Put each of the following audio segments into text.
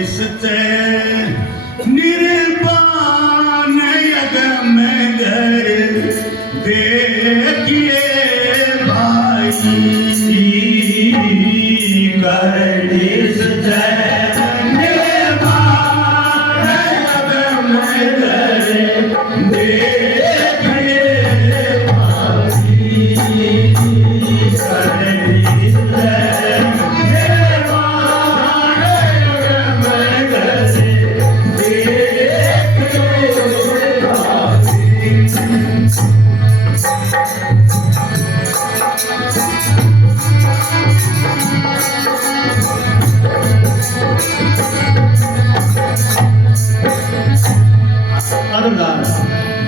दिसते निर्वाण अगम घर देखिए भाई कर दिसते निर्वाण अगम घर देखिए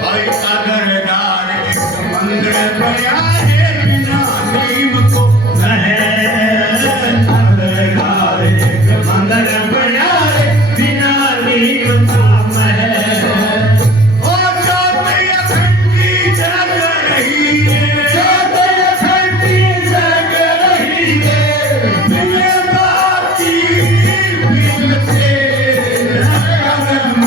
भाई अगरदार एक मंदिर बया है बिना नीम को अगरदार एक मंदिर बया है बिना नीम का महल ओ ज्योति अखंडी जग रही है ज्योति अखंडी जग रही है बिना बाती मिलते अगम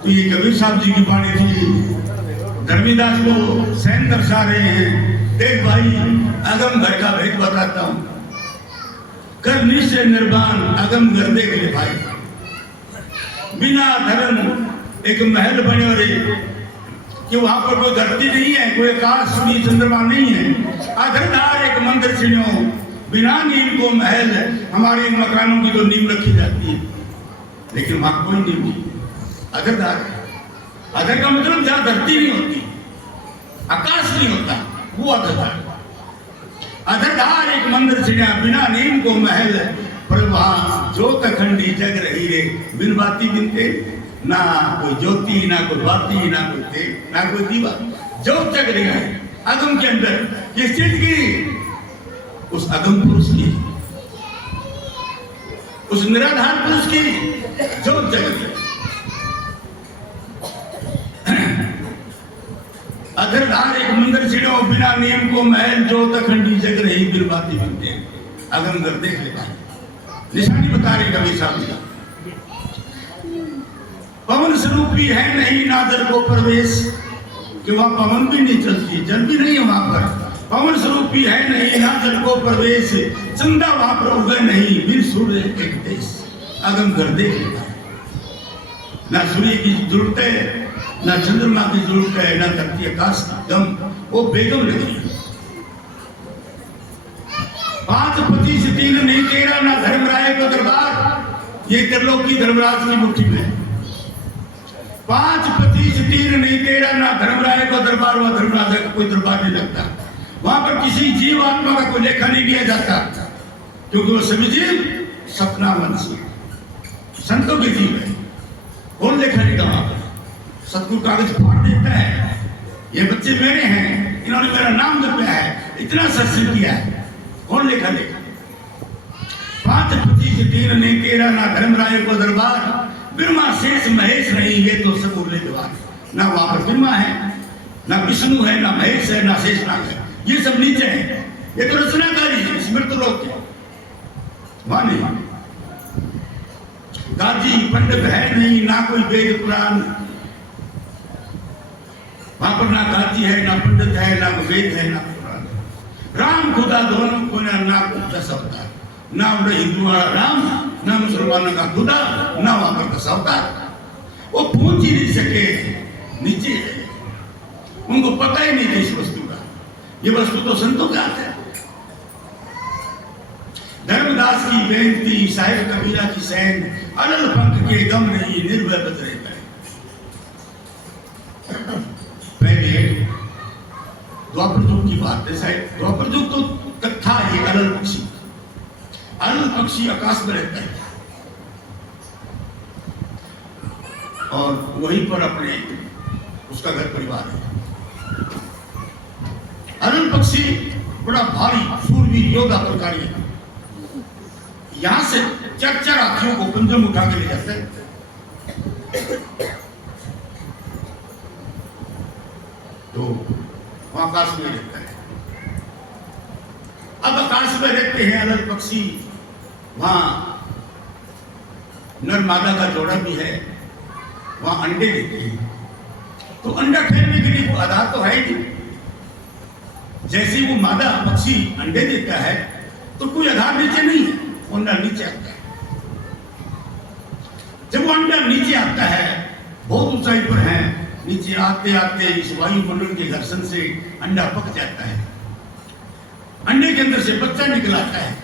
तो ये कबीर साहब जी की वाणी थी। धर्मीदास को सहन दर्शा रहे हैं। देख भाई, अगम घर का भेद बताता हूं, कर निश्चय निर्वाण अगम घर देख ले भाई। बिना धर्म एक महल बने और कि वहां पर कोई धरती नहीं है, कोई आकाश सूर्य चंद्रमा नहीं है। आधरदार एक मंदिर सिनो, बिना नींव को महल। हमारे इन मकानों की तो नींव रखी जाती है, लेकिन वहां कोई नींव नहीं। अधरदार, अधर का मतलब जहां धरती नहीं होती, आकाश नहीं होता, वो अधरदार। अधरदार एक मंदिर सिना, बिना नींव को महल। पर वहां ज्योत अखंडी जग रही रे, बिन बाती बिनते, ना कोई ज्योति, ना कोई बाती, ना कोई तेज, ना कोई दीवा, ज्योत जग रही है अगम के अंदर। किस चीज की? उस अगम पुरुष की, उस निराधार पुरुष की ज्योत जग रही। अधरधार एक मंदिर छिड़ो, बिना नियम को महल, ज्योत अखंडी जग रही, बिन बाती बिनते। अगम कर देख ले भाई, निशानी बता रही कबीर साहब जी। पवन स्वरूपी है नहीं नादर को प्रवेश, कि वहां पवन भी नहीं चलती, जल भी नहीं है वहां पर। पवन स्वरूपी है नहीं नादर को प्रवेश, चंदा वहां पर उगे नहीं, बिन सूर्य एक देश। अगम कर देख ले, ना सूर्य की जरूरत है, ना चंद्रमा की जरूरत है, ना धरती आकाश की गम, वो बेगम लगी। 5 पति से 3 नहीं तेरा, ना धर्मराय का दरबार। ये त्रिलोक की धर्मराज की मुट्ठी में। 5 पति से 3 नहीं तेरा, ना धर्मराय का दरबार। वह धर्मराज का कोई दरबार नहीं लगता। वहां पर किसी जीव आत्मा का कोई लेखा नहीं लिया जाता, क्योंकि वो सभी जीव सपना वंशी संतों के जीव है। कौन लेखा नहीं वहां पर? सतगुरु कागज फाड़ देता है, ये बच्चे मेरे हैं, इन्होंने मेरा नाम जपया है, इतना सत्संग किया है, कौन लेखा लेखा? 5 पति से 3 नहीं तेरा, ना धर्मराय को दरबार। ब्रह्मा शेष महेश नहीं, ये तो सब उरले द्वार। ना वहां पर ब्रह्मा है, ना विष्णु है, ना महेश है, ना शेषनाग है, ये सब नीचे है। ये तो रचनाकारी है, स्मृत लोक है, वहां नहीं। गाजी पंडित है नहीं, ना कोई वेद पुराण। वहां पर ना गाजी है, ना पंडित है, ना वेद है, ना पुराण। राम खुदा दोनों को ना दस अवतार, ना उन्हें हिंदू वाला राम, ना मुसलमानों का खुदा, ना वहां पर दस अवतार। वो पहुंच ही नहीं सके, नीचे है, उनको पता ही नहीं था इस वस्तु का। ये वस्तु तो संतों का है। धर्मदास की बेनती, साहिब कबीरा की सैन, अनल पंख के गम नहीं, निर्भय बच रहता है। पहले द्वापर युग की बात है साहिब। द्वापर युग तो तक था ये अनल पक्षी। अनल पक्षी आकाश में रहता है और वहीं पर अपने उसका घर परिवार है। अनल पक्षी बड़ा भारी शूरवीर योद्धा प्रकारी है। यहां से 4 हाथियों को पंजम उठा के ले जाते हैं। तो वहां आकाश में रहता है। अब आकाश में रहते हैं अनल पक्षी, वहां नर मादा का जोड़ा भी है, वहां अंडे देते हैं। तो अंडा ठहरने के लिए आधार तो है ही नहीं। जैसे वो मादा पक्षी अंडे देता है तो कोई आधार नीचे नहीं है, अंडा नीचे आता है। जब वो अंडा नीचे आता है, बहुत ऊंचाई पर है, नीचे आते आते इस वायुमंडल के घर्षण से अंडा पक जाता है। अंडे के अंदर से बच्चा निकल आता है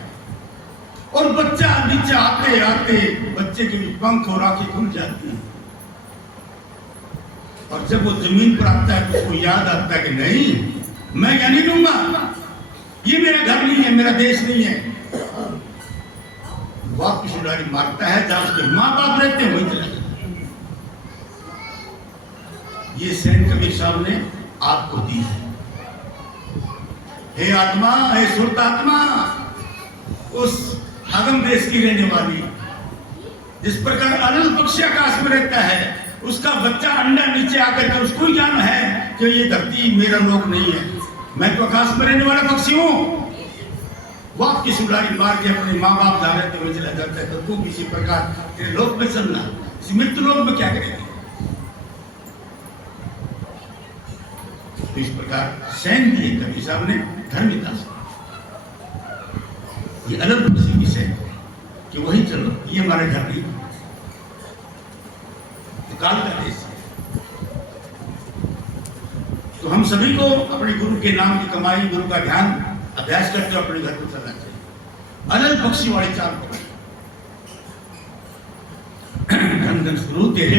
और बच्चा नीचे आते आते बच्चे के पंख और आंखें खुल जाती हैं। और जब वो जमीन पर आता है तो उसको याद आता है कि नहीं, मैं क्या नहीं दूंगा, ये मेरा घर नहीं है, मेरा देश नहीं है। वापस उड़ारी मारता है, जहां उसके माँ बाप रहते हैं वहीं चला जाता है। ये सैन कबीर साहब ने आपको दी है। हे आत्मा, हे सुरतात्मा, उस अगम देश की रहने वाली, जिस प्रकार अनल पक्षी आकाश में रहता है, उसका बच्चा अंडा नीचे आकर के उसको ज्ञान है कि ये धरती मेरा लोक नहीं है, मैं तो आकाश में रहने वाला पक्षी हूं। वो आपकी सुलारी मार के अपने माँ बाप जा रहे थे, वो चला जाता है, तो तू किसी प्रकार तेरे लोक में चलना, इस मृत्यु लोक में क्या करेगी। तो इस प्रकार सैन दिए कवि साहब ने धर्मिदास, ये अलग पक्षी विषय कि वही चलो, ये हमारे घर नहीं, तो काल का देश है। तो हम सभी को अपने गुरु के नाम की कमाई, गुरु का ध्यान अभ्यास करते हुए अपने घर को चलना चाहिए। अनल पक्षी वाले चाल पकड़, धन धन गुरु तेरे